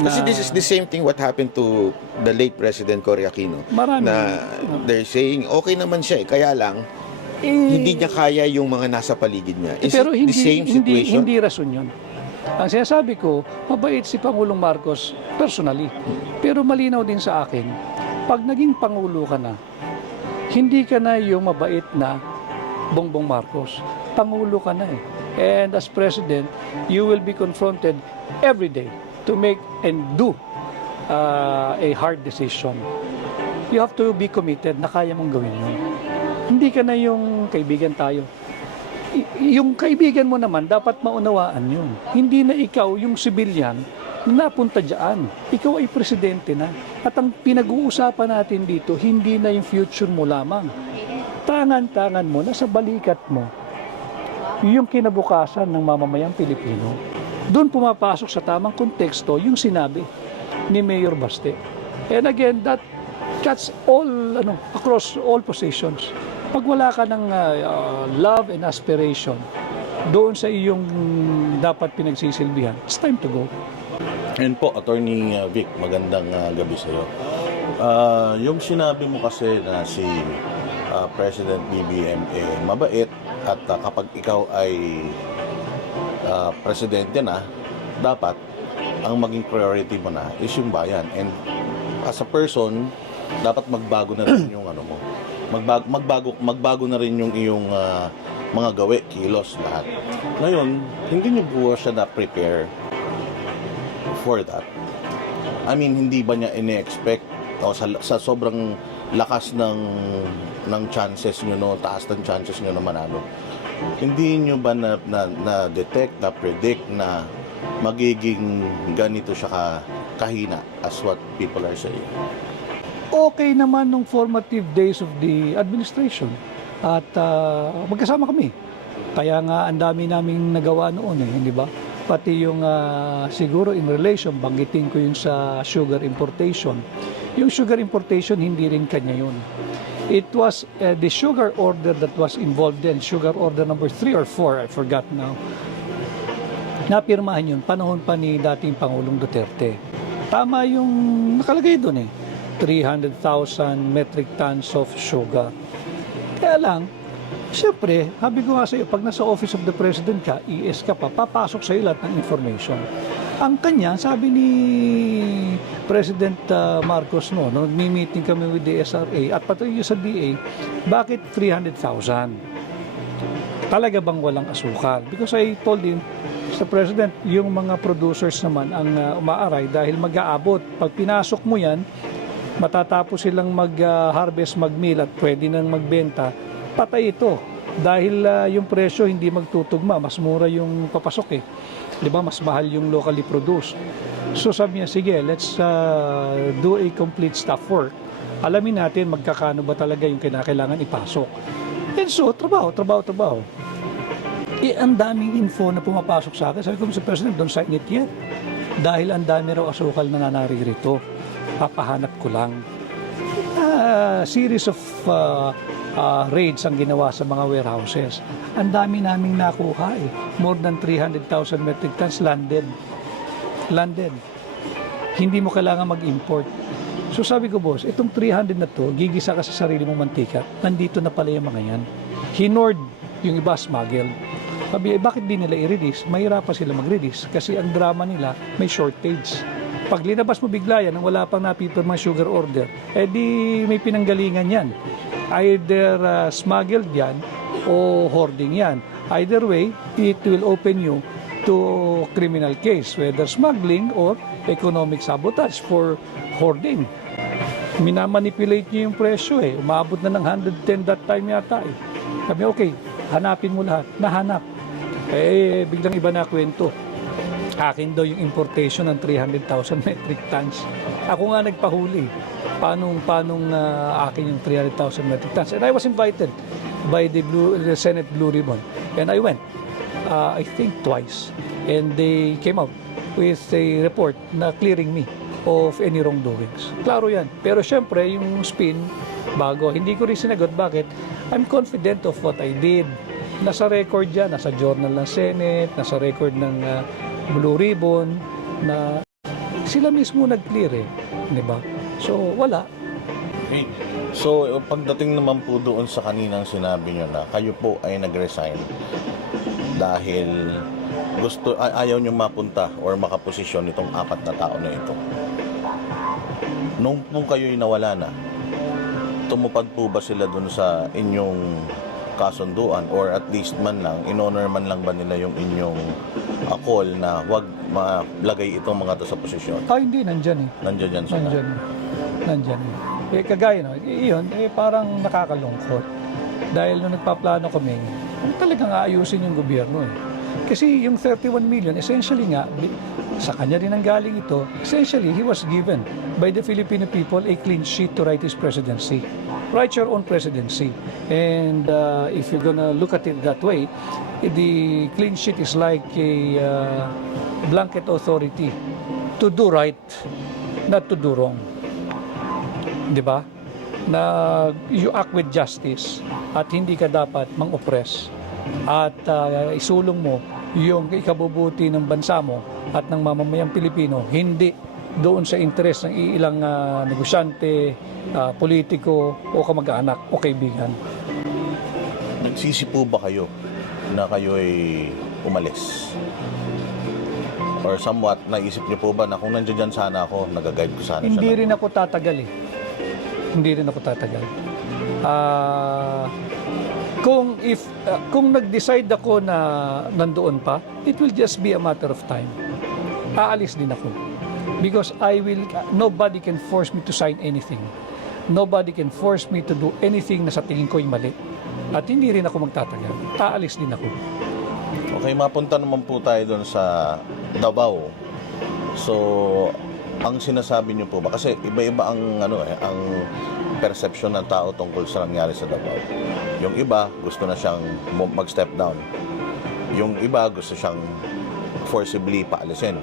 Kasi this is the same thing what happened to the late President Cory Aquino. Maraming, Na they're saying, okay naman siya kaya lang, hindi niya kaya yung mga nasa paligid niya. Is pero it the same situation? Hindi rason yun. Ang sinasabi ko, mabait si Pangulong Marcos personally. Pero malinaw din sa akin, pag naging Pangulo ka na, hindi ka na yung mabait na Bongbong Marcos. Pangulo ka na eh. And as President, you will be confronted every day to make and do a hard decision. You have to be committed na kaya mong gawin yun. Hindi ka na yung kaibigan tayo. Yung kaibigan mo naman, dapat maunawaan yun. Hindi na ikaw yung civilian na napunta dyan. Ikaw ay presidente na. At ang pinag-uusapan natin dito, hindi na yung future mo lamang. Tangan-tangan mo, nasa balikat mo, yung kinabukasan ng mamamayang Pilipino. Doon pumapasok sa tamang konteksto yung sinabi ni Mayor Baste. And again, that cuts all, across all positions. Pag wala ka ng love and aspiration doon sa iyong dapat pinagsisilbihan, it's time to go. Ayun po, Attorney Vic, magandang gabi sa iyo. Yung sinabi mo kasi na si President BBM mabait at kapag ikaw ay presidente na, dapat ang maging priority mo na is yung bayan. And as a person, dapat magbago na rin yung mo. Magbago na rin yung iyong mga gawi, kilos, lahat. Ngayon, hindi niyo po siya na-prepare for that. I mean, hindi ba niya ini-expect o sa sobrang lakas ng chances niyo, no, taas ng chances niyo na manalo. Hindi niyo ba na-detect, na-predict na magiging ganito siya kahina as what people are saying? Okay naman nung formative days of the administration. At magkasama kami. Kaya nga ang dami naming nagawa noon hindi ba? Pati yung siguro in relation, banggitin ko yung sa sugar importation. Yung sugar importation, hindi rin kanya yun. It was the sugar order that was involved in, sugar order number 3 or 4, I forgot now. Napirmahan yun, panahon pa ni dating Pangulong Duterte. Tama yung nakalagay doon 300,000 metric tons of sugar. Kaya lang, siyempre, sabi ko nga sa iyo, pag nasa Office of the President ka, ES ka pa, papasok sa iyo lahat ng information. Ang kanya, sabi ni President Marcos nung nag-meeting kami with the SRA at pati yung sa DA, bakit 300,000? Talaga bang walang asukal? Because I told him, Mr. President, yung mga producers naman ang umaaray dahil mag-aabot. Pag pinasok mo yan, matatapos silang mag-harvest, mag-mill at pwede nang magbenta, patay ito. Dahil yung presyo hindi magtutugma, mas mura yung papasok Di ba? Mas mahal yung locally produced. So sabi niya, sige, let's do a complete staff work. Alamin natin magkakano ba talaga yung kinakailangan ipasok. And so, trabaho. Ang daming info na pumapasok sa akin. Sabi ko, Mr. President, don't sign it yet. Dahil ang dami raw asukal na naririto. Papahanap ko lang. Series of raids ang ginawa sa mga warehouses. Ang dami naming nakuha eh. More than 300,000 metric tons landed. Hindi mo kailangan mag-import. So sabi ko, boss, itong 300 na to, gigisa ka sa sarili mong mantika. Nandito na pala yung mga yan. Hinord, yung iba smuggled. Sabi, bakit di nila i-release? Mahirapan sila mag-release kasi ang drama nila may shortage. Pag linabas mo bigla yan, nang wala pang napipirmang sugar order, di may pinanggalingan yan. Either smuggled yan o hoarding yan. Either way, it will open you to criminal case, whether smuggling or economic sabotage for hoarding. Minamanipulate niyo yung presyo eh. Umabot na ng 110 that time yata eh. Sabi, okay, hanapin mo lahat. Nahanap. Biglang iba na kwento. Akin daw yung importation ng 300,000 metric tons. Ako nga nagpahuli. Paano akin yung 300,000 metric tons? And I was invited by the Senate Blue Ribbon. And I went, I think twice. And they came out with a report na clearing me of any wrongdoings. Klaro yan. Pero syempre, yung spin, bago, hindi ko rin sinagot. Bakit? I'm confident of what I did. Nasa record yan, nasa journal ng Senate, nasa record ng Blue Ribbon, na sila mismo nag-clear eh. Diba? So, wala. Okay. So, pagdating naman po doon sa kaninang sinabi nyo na kayo po ay nag-resign dahil ayaw nyo mapunta or makaposisyon itong 4 na tao na ito. Nung po kayo'y nawala na, tumupad po ba sila doon sa inyong kasunduan or at least man lang, in-honor man lang ba nila yung inyong call na wag malagay itong mga to sa posisyon? Hindi, nandyan eh. Nandiyan yan sila. Nandyan. Kagaya, no, iyon, parang nakakalungkot. Dahil nung nagpaplano kami, talagang aayusin yung gobyerno eh. Kasi yung 31 million, essentially nga, sa kanya rin ang galing ito, essentially, he was given by the Filipino people a clean sheet to write his presidency. Write your own presidency. And if you're gonna look at it that way, the clean sheet is like a blanket authority to do right, not to do wrong. Di ba? Na you act with justice at hindi ka dapat mang-oppress at isulong mo yung ikabubuti ng bansa mo at ng mamamayang Pilipino, hindi doon sa interes ng ilang negosyante, politiko o kamag-anak o kaibigan. Nagsisi po ba kayo na kayo ay umalis? Or somewhat, naisip niyo po ba na kung nandiyan sana ako, nag-guide ko sana Hindi siya? rin ako tatagal eh. Hindi rin ako tatagal. Kung nag-decide ako na nandoon pa, it will just be a matter of time. Aalis din ako. Because nobody can force me to sign anything. Nobody can force me to do anything na sa tingin ko'y mali. At hindi rin ako magtatagal. Aalis din ako. Okay, mapunta naman po tayo doon sa Davao. So, ang sinasabi niyo po ba, kasi iba-iba ang ang perception ng tao tungkol sa nangyari sa Davao. Yung iba gusto na siyang mag-step down. Yung iba gusto siyang forcibly paalisin.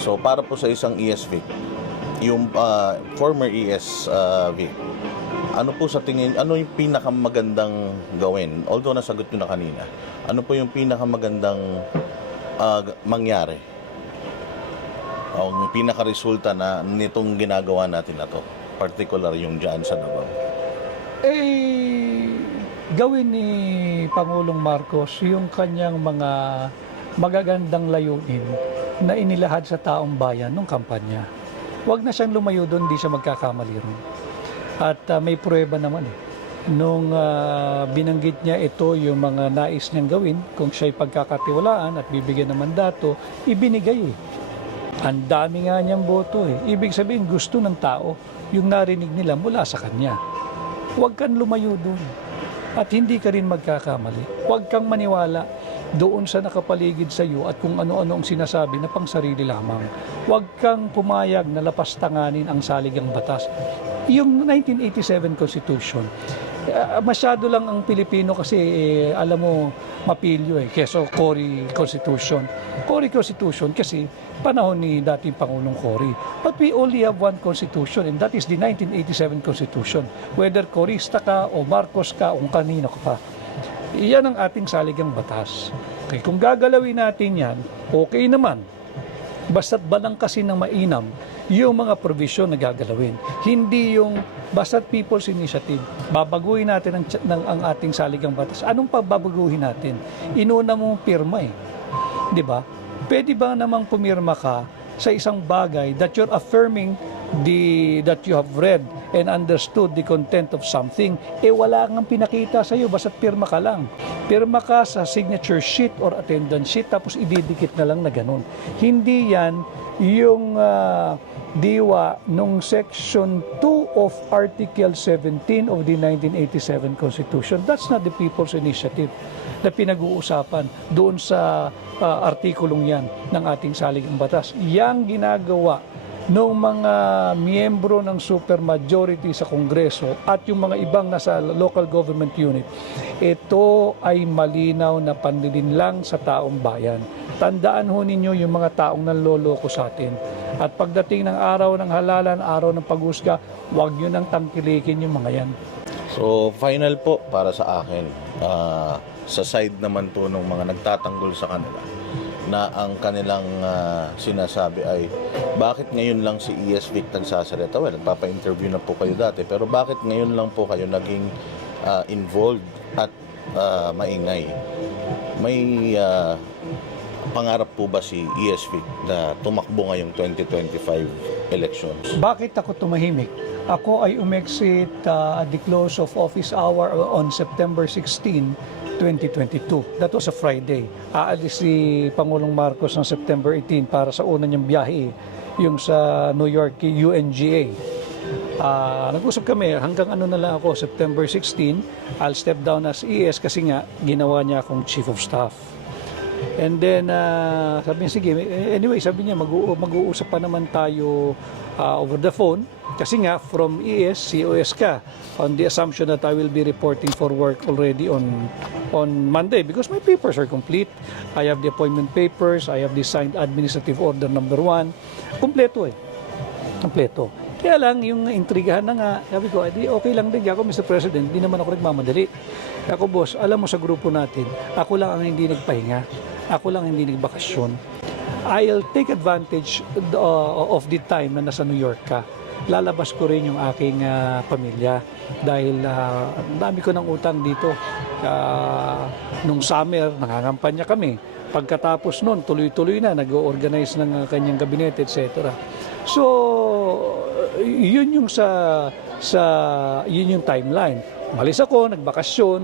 So, para po sa isang ESV, yung former ESV, ano po sa tingin, ano yung pinakamagandang gawin? Although nasagot nyo na kanina, ano po yung pinakamagandang mangyari? Ang pinaka-resulta na nitong ginagawa natin na to, particular yung dyan sa Davao? Gawin ni Pangulong Marcos yung kanyang mga magagandang layunin na inilahad sa taong bayan ng kampanya. Huwag na siyang lumayo doon, di siya magkakamali ron. At may pruweba naman eh. Nung binanggit niya ito yung mga nais niyang gawin, kung siya'y pagkakatiwalaan at bibigyan ng mandato, ibinigay eh. Ang dami nga niyang boto eh. Ibig sabihin, gusto ng tao yung narinig nila mula sa kanya. Huwag kang lumayo doon. At hindi ka rin magkakamali. Huwag kang maniwala doon sa nakapaligid sa iyo at kung ano-ano ang sinasabi na pang sarili lamang. Huwag kang pumayag na lapastanganin ang saligang batas. Yung 1987 Constitution, masyado lang ang Pilipino kasi alam mo mapilyo keso Cory Constitution. Cory Constitution kasi panahon ni dating Pangulong Cory. But we only have one Constitution and that is the 1987 Constitution. Whether Corista ka o Marcos ka o kanino ka pa. Iyan ang ating saligang batas. Okay, kung gagalawin natin yan, okay naman. Basta't balang kasi ng mainam yung mga provision na gagalawin. Hindi yung basta't people's initiative. Babaguhin natin ang ating saligang batas. Anong pababaguhin natin? Inuna mong pirma Di ba? Pwede ba namang pumirma ka sa isang bagay that you're affirming that you have read and understood the content of something, wala kang pinakita sa iyo, basta't pirma ka lang. Pirma ka sa signature sheet or attendance sheet, tapos ididikit na lang na ganun. Hindi yan yung diwa nung Section 2 of Article 17 of the 1987 Constitution. That's not the people's initiative na pinag-uusapan doon sa artikulong yan ng ating saligang batas. Yang ginagawa ng mga miyembro ng supermajority sa Kongreso at yung mga ibang nasa local government unit, ito ay malinaw na panlilinlang sa taong bayan. Tandaan ho ninyo yung mga taong nanloloko sa atin. At pagdating ng araw ng halalan, araw ng paghusga, huwag nyo nang tangkilikin yung mga yan. So, final po para sa akin, sa side naman po ng mga nagtatanggol sa kanila, na ang kanilang sinasabi ay bakit ngayon lang si E.S. Vic nagsasalita? Well, nagpapa-interview na po kayo dati, pero bakit ngayon lang po kayo naging involved at maingay? May pangarap po ba si E.S. Vic na tumakbo ngayong 2025 elections? Bakit ako tumahimik? Ako ay umexit at the close of office hour on September 16, 2022. That was a Friday. Aalis si Pangulong Marcos ng September 18 para sa una niyang biyahe, yung sa New York UNGA. Nag-usap kami, hanggang ano na lang ako, September 16, I'll step down as ES kasi nga ginawa niya akong Chief of Staff. And then, sabi niya, sige, anyway, sabi niya, mag-uusap pa naman tayo over the phone. Kasi nga, from ES, COS ka, on the assumption that I will be reporting for work already on Monday because my papers are complete. I have the appointment papers, I have the signed administrative order number 1. Kompleto Kompleto. Kaya lang, yung intrigahan na nga, sabi ko, okay lang din ako, Mr. President, hindi naman ako nagmamadali. Ako, boss, alam mo sa grupo natin, ako lang ang hindi nagpahinga, ako lang ang hindi nagbakasyon. I'll take advantage of the time na nasa New York ka. Lalabas ko rin yung aking pamilya dahil dami ko ng utang dito. Nung summer, nangangampanya kami. Pagkatapos nun, tuloy-tuloy na, nag-organize ng kanyang gabinete, etc. So, yun yung yun yung timeline. Malis ako, nagbakasyon.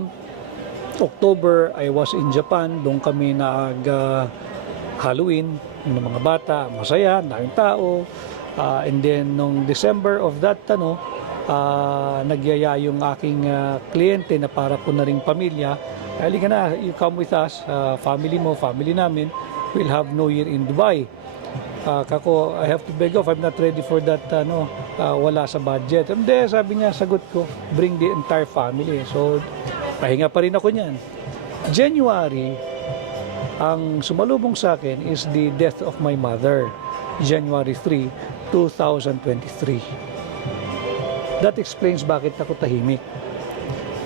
October, I was in Japan. Doon kami Halloween ng mga bata, masaya, daming tao. And then nung December of that nagyaya yung aking kliyente na para ko na ring pamilya. Halika na, you come with us, family mo, family namin. We'll have New Year in Dubai. Kako, I have to beg off. I'm not ready for that, wala sa budget. And then, sabi niya, sagot ko, bring the entire family. So, pahinga pa rin ako niyan. January, ang sumalubong sa akin is the death of my mother. January 3, 2023. That explains bakit ako tahimik.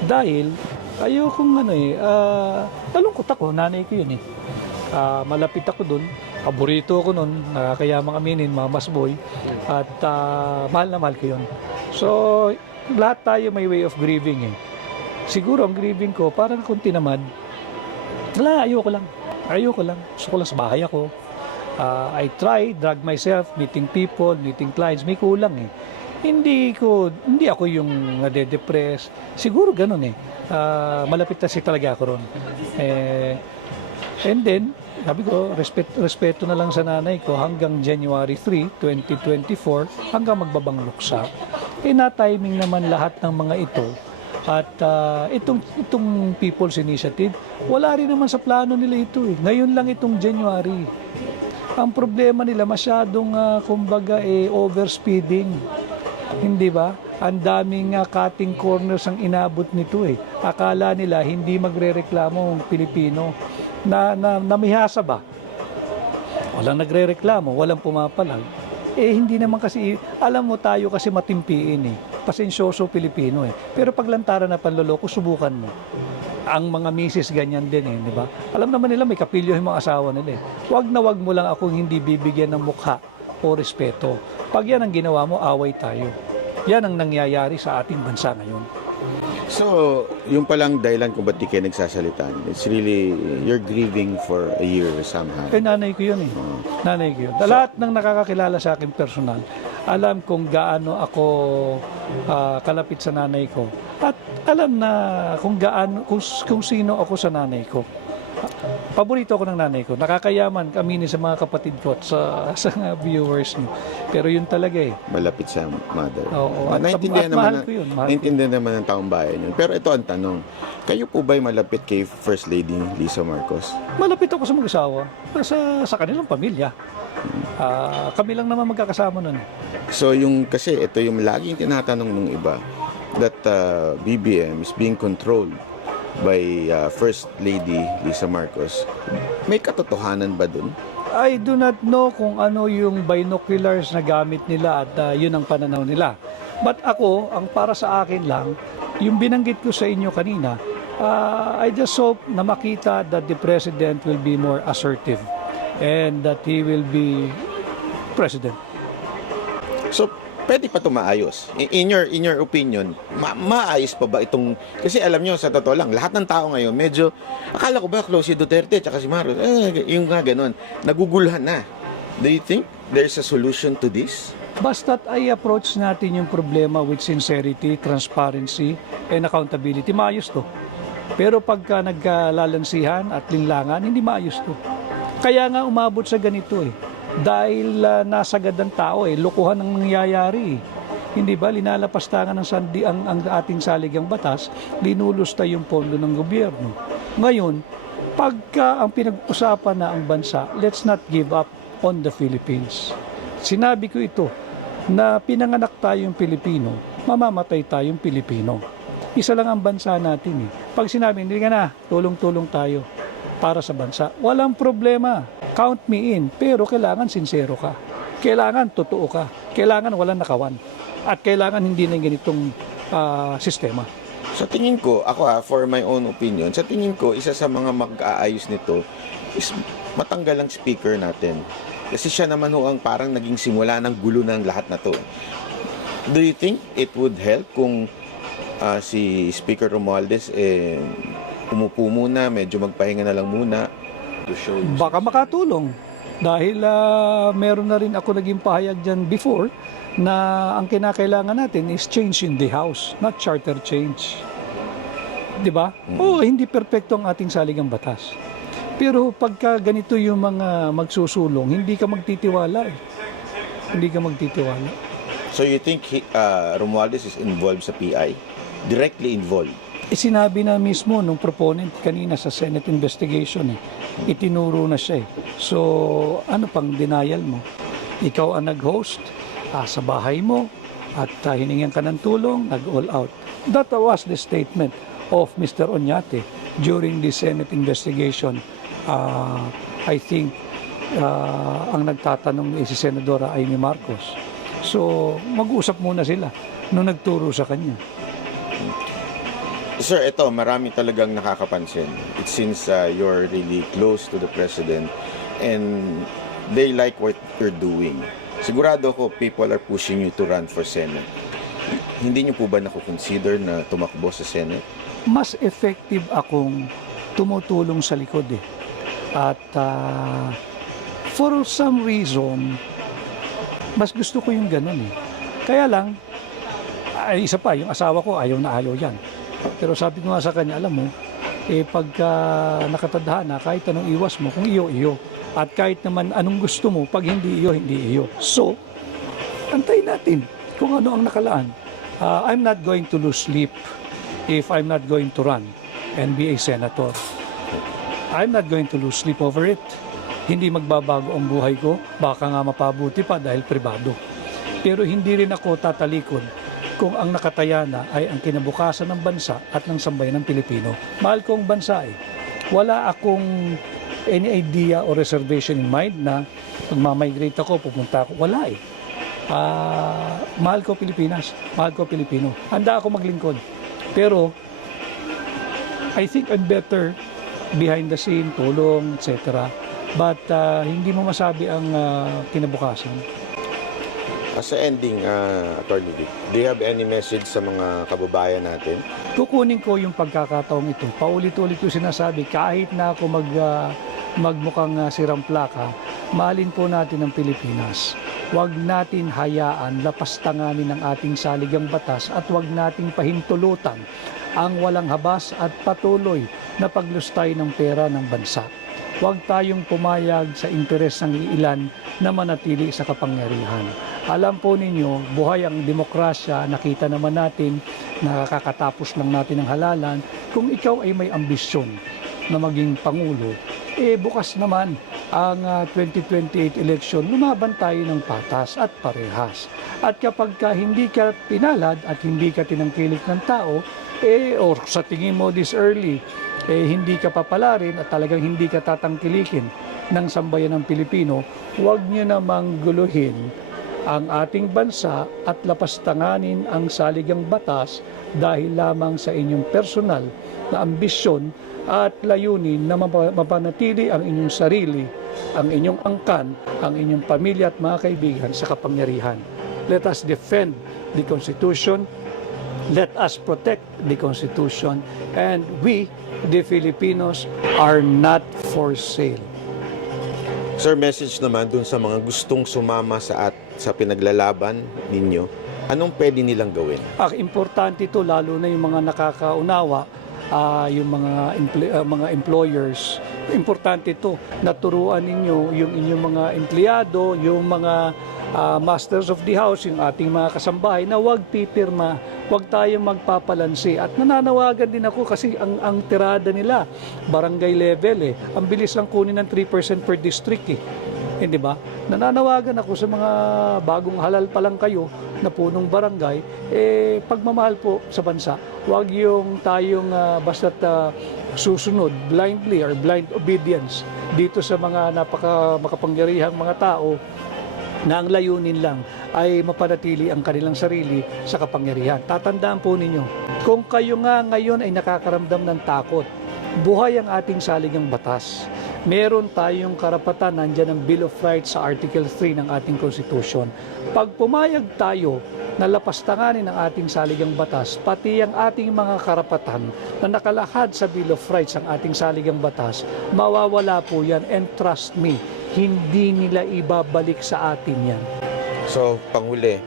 Dahil, ayokong nalungkot ako, nanay ko yun malapit ako dun, paborito ako nun, kaya mga aminin, mamas boy, at mahal na mahal ko yun. So, lahat tayo may way of grieving Siguro ang grieving ko, parang kung tinamad, ayoko lang. Gusto ko lang sa bahay ako. I drag myself, meeting people, meeting clients, may kulang Hindi ako yung nade-depress. Siguro ganun malapit na talaga ako ron. And then, sabi ko, respeto na lang sa nanay ko hanggang January 3, 2024, hanggang magbabang luksa. Na-timing naman lahat ng mga ito At itong People's Initiative, wala rin naman sa plano nila ito eh. Ngayon lang itong January. Ang problema nila masyadong kumbaga overspeeding. Hindi ba? Ang daming cutting corners ang inabot nito eh. Akala nila hindi magrereklamo ang Pilipino. Namihasa ba? Walang nagrereklamo, walang pumapalag. Hindi naman kasi, alam mo tayo kasi matimpiin eh. Pasensyoso Pilipino eh. Pero paglantaran na panloloko, subukan mo. Ang mga misis ganyan din eh, di ba? Alam naman nila may kapilyo yung mga asawa nila eh. Wag na wag mo lang akong hindi bibigyan ng mukha o respeto. Pag yan ang ginawa mo, away tayo. Yan ang nangyayari sa ating bansa ngayon. So, yung palang dahilan kung ba't di kayo nagsasalita, it's really, you're grieving for a year somehow. Nanay ko yun eh. Nanay ko yun. Lahat ng nakakakilala sa akin personal, alam kung gaano ako kalapit sa nanay ko. At alam na kung gaano, kung sino ako sa nanay ko. Paborito ako ng nanay ko. Nakakayaman kami sa mga kapatid ko at sa viewers mo. Pero yun talaga eh. Malapit sa mother. Oo. At Naintindihan mahal naman, ko yun. Mahal ko. naintindihan naman ng taong bayan yun. Pero ito ang tanong, kayo po ba'y malapit kay First Lady Lisa Marcos? Malapit ako sa mag-asawa. Sa kanilang pamilya. Kami lang naman magkakasama nun. So kasi ito yung laging tinatanong ng iba, that BBM is being controlled by First Lady Lisa Marcos. May katotohanan ba dun? I do not know kung ano yung binoculars na gamit nila at yun ang pananaw nila. But ako, ang para sa akin lang, yung binanggit ko sa inyo kanina, I just hope na makita that the President will be more assertive and that he will be President. So, pwede pa ito maayos. In your opinion, maayos pa ba itong... Kasi alam nyo, sa totoo lang, lahat ng tao ngayon, medyo, akala ko ba close si Duterte at si Marcos? Yung nga ganun, nagugulhan na. Do you think there's a solution to this? Basta't ay approach natin yung problema with sincerity, transparency, and accountability, maayos to. Pero pagka nagkalalansihan at linlangan, hindi maayos to. Kaya nga umabot sa ganito eh. Dahil nasagad ng tao eh, lokohan ang nangyayari. Hindi ba, linalapastangan ng ang ating saligang batas, linulusta yung pondo ng gobyerno. Ngayon, pagka ang pinag-usapan na ang bansa, let's not give up on the Philippines. Sinabi ko ito, na pinanganak tayong Pilipino, mamamatay tayong Pilipino. Isa lang ang bansa natin eh. Pag sinabi, hindi ka na, tulong-tulong tayo para sa bansa, walang problema. Count me in, pero kailangan sincero ka. Kailangan totoo ka. Kailangan walang nakawan. At kailangan hindi na ganitong sistema. Sa tingin ko, ako for my own opinion, sa tingin ko, isa sa mga mag-aayos nito is matanggal ang speaker natin. Kasi siya naman ho ang parang naging simula ng gulo ng lahat na to. Do you think it would help kung si Speaker Romualdez umupo muna, medyo magpahinga na lang muna to show? Baka makatulong. Dahil meron na rin ako naging pahayag dyan before na ang kinakailangan natin is change in the house, not charter change. Di ba? Oo, hindi perpekto ang ating saligang batas. Pero pagka ganito yung mga magsusulong, hindi ka magtitiwala eh. Hindi ka magtitiwala. So you think Romualdez is involved sa PI? Directly involved? Sinabi na mismo nung proponent kanina sa Senate investigation eh. Itinuro na siya eh. So ano pang denial mo? Ikaw ang nag-host sa bahay mo at hiningan ka ng tulong, nag-all out. That was the statement of Mr. Oñate during the Senate investigation. I think ang nagtatanong si Senadora Amy Marcos. So mag-usap muna sila nung nagturo sa kanya. Sir, ito, marami talagang nakakapansin. It seems you're really close to the President and they like what you're doing. Sigurado ko, people are pushing you to run for Senate. Hindi niyo po ba nakukonsider na tumakbo sa Senate? Mas effective akong tumutulong sa likod eh. At for some reason, mas gusto ko yung ganun eh. Kaya lang, isa pa, yung asawa ko ayaw na ayaw yan. Pero sabi ko nga sa kanya, alam mo, pagka nakatadhana, kahit anong iwas mo, kung iyo, iyo. At kahit naman anong gusto mo, pag hindi iyo, hindi iyo. So, antayin natin kung ano ang nakalaan. I'm not going to lose sleep if I'm not going to run and be a senator. I'm not going to lose sleep over it. Hindi magbabago ang buhay ko, baka nga mapabuti pa dahil pribado. Pero hindi rin ako tatalikod kung ang nakataya na ay ang kinabukasan ng bansa at ng sambayan ng Pilipino. Mahal ko ang bansa eh. Wala akong any idea or reservation in mind na magmamigrate ako, pupunta ako. Wala eh. Mahal ko Pilipinas, mahal ko Pilipino. Handa ako maglingkod. Pero, I think I'm better behind the scene, tulong, etc. But hindi mo masabi ang kinabukasan. As a ending, Attorney Vic, do you have any message sa mga kababayan natin? Kukunin ko yung pagkakataong ito. Paulit-ulit ko sinasabi, kahit na ako magmukhang sirang plaka, mahalin po natin ang Pilipinas. Huwag natin hayaan lapastanganin ang ating saligang batas at huwag nating pahintulutan ang walang habas at patuloy na paglustay ng pera ng bansa. Huwag tayong pumayag sa interes ng ilan na manatili sa kapangyarihan. Alam po ninyo, buhay ang demokrasya, nakita naman natin, nakakatapos lang natin ang halalan. Kung ikaw ay may ambisyon na maging Pangulo, bukas naman ang 2028 election, lumaban tayo ng patas at parehas. At kapag hindi ka pinalad at hindi ka tinangkilik ng tao, or sa tingin mo this early, hindi ka papalarin at talagang hindi ka tatangkilikin ng sambayan ng Pilipino, huwag nyo namang guluhin ang ating bansa at lapastanganin ang saligang batas dahil lamang sa inyong personal na ambisyon at layunin na mapanatili ang inyong sarili, ang inyong angkan, ang inyong pamilya at mga kaibigan sa kapangyarihan. Let us defend the Constitution. Let us protect the Constitution. And we, the Filipinos, are not for sale. Sir, message naman dun sa mga gustong sumama sa pinaglalaban ninyo, anong pwede nilang gawin? Importante ito, lalo na yung mga nakakaunawa, yung mga employers. Importante ito, naturuan ninyo yung inyong mga empleyado, yung mga masters of the house, yung ating mga kasambahay na huwag pipirma, huwag tayong magpapalansi. At nananawagan din ako kasi ang tirada nila, barangay level ang bilis lang kunin ng 3% per district Hindi ba? Nananawagan ako sa mga bagong halal pa lang kayo na punong barangay, pagmamahal po sa bansa. Huwag yung tayong basta't susunod blindly or blind obedience dito sa mga makapangyarihang mga tao na ang layunin lang ay mapanatili ang kanilang sarili sa kapangyarihan. Tatandaan po ninyo, kung kayo nga ngayon ay nakakaramdam ng takot, buhay ang ating saligang batas. Meron tayong karapatan, nandyan ang Bill of Rights sa Article 3 ng ating Constitution. Pag pumayag tayo na lapastanganin ang ating saligang batas, pati ang ating mga karapatan na nakalahad sa Bill of Rights ang ating saligang batas, mawawala po yan, and trust me, hindi nila ibabalik sa atin yan. So, Panghuli,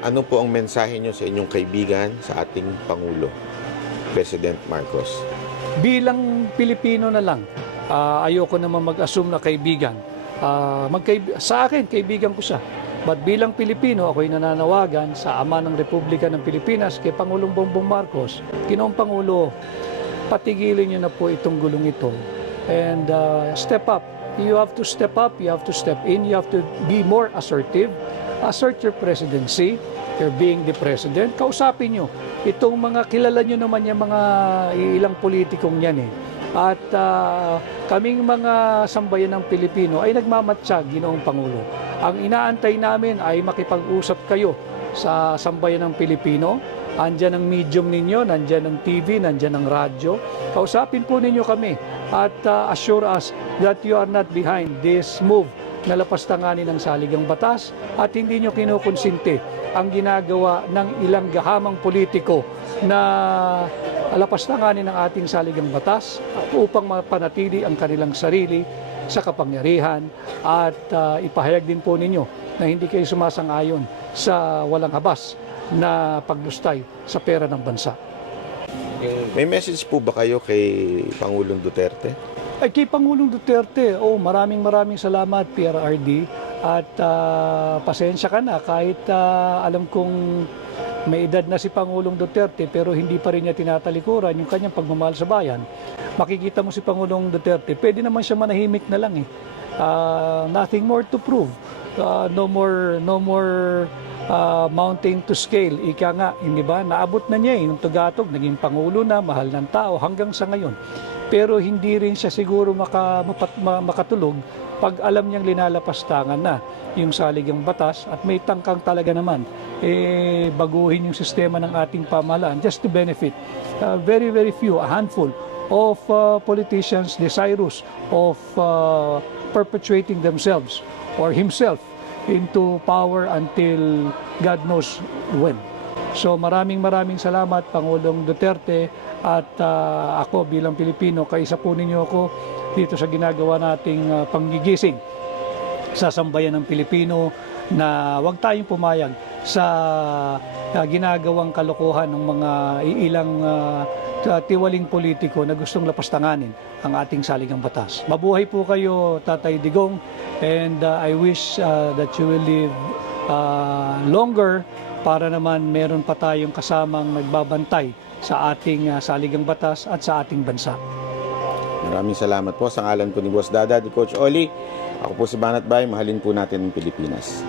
ano po ang mensahe nyo sa inyong kaibigan, sa ating Pangulo, President Marcos? Bilang Pilipino na lang, ayoko naman mag-assume na kaibigan. Sa akin, kaibigan ko siya. But bilang Pilipino, ako'y nananawagan sa Ama ng Republika ng Pilipinas, kay Pangulong Bongbong Marcos, Ginoong Pangulo, patigilin niyo na po itong gulong ito. And step up. You have to step up, you have to step in, you have to be more assertive. Assert your presidency, you're being the president. Kausapin nyo. Itong mga, kilala nyo naman yung mga ilang politikong yan At kaming mga sambayan ng Pilipino ay nagmamatsyag, Ginoong Pangulo. Ang inaantay namin ay makipag-usap kayo sa sambayan ng Pilipino. Andyan ang medium ninyo, nandyan ang TV, nandyan ang radyo. Kausapin po ninyo kami at assure us that you are not behind this move na lapastanganin ang saligang batas at hindi nyo kinukonsinte ang ginagawa ng ilang gahamang politiko na lapastanganin ang ating saligang batas upang mapanatili ang kanilang sarili sa kapangyarihan at ipahayag din po ninyo na hindi kayo sumasang-ayon sa walang habas na paglustay sa pera ng bansa. May message po ba kayo kay Pangulong Duterte? Ay, kay Pangulong Duterte, maraming salamat PRRD at pasensya ka na kahit alam kong may edad na si Pangulong Duterte pero hindi pa rin niya tinatalikuran yung kanyang pagmamahal sa bayan, makikita mo si Pangulong Duterte, pwede naman siya manahimik na lang eh. Nothing more to prove. No more mountain to scale. Ika nga, hindi ba? Naabot na niya yung tugatog, naging pangulo na, mahal ng tao hanggang sa ngayon. Pero hindi rin siya siguro makatulog pag alam niyang linalapastangan na yung saligang batas at may tangkang talaga naman baguhin yung sistema ng ating pamahalaan just to benefit very few, a handful of politicians desirous of perpetuating themselves or himself into power until God knows when. So maraming salamat Pangulong Duterte at ako bilang Pilipino, kaisa po ninyo ako dito sa ginagawa nating panggigising sa sambayan ng Pilipino na huwag tayong pumayag sa ginagawang kalokohan ng mga ilang tiwaling politiko na gustong lapastanganin ang ating saligang batas. Mabuhay po kayo, Tatay Digong, and I wish that you will live longer para naman meron pa tayong kasamang nagbabantay sa ating saligang batas at sa ating bansa. Maraming salamat po sa ngalan po ni Boss Dada, ni Coach Oli. Ako po si Banat Bay, mahalin po natin ang Pilipinas.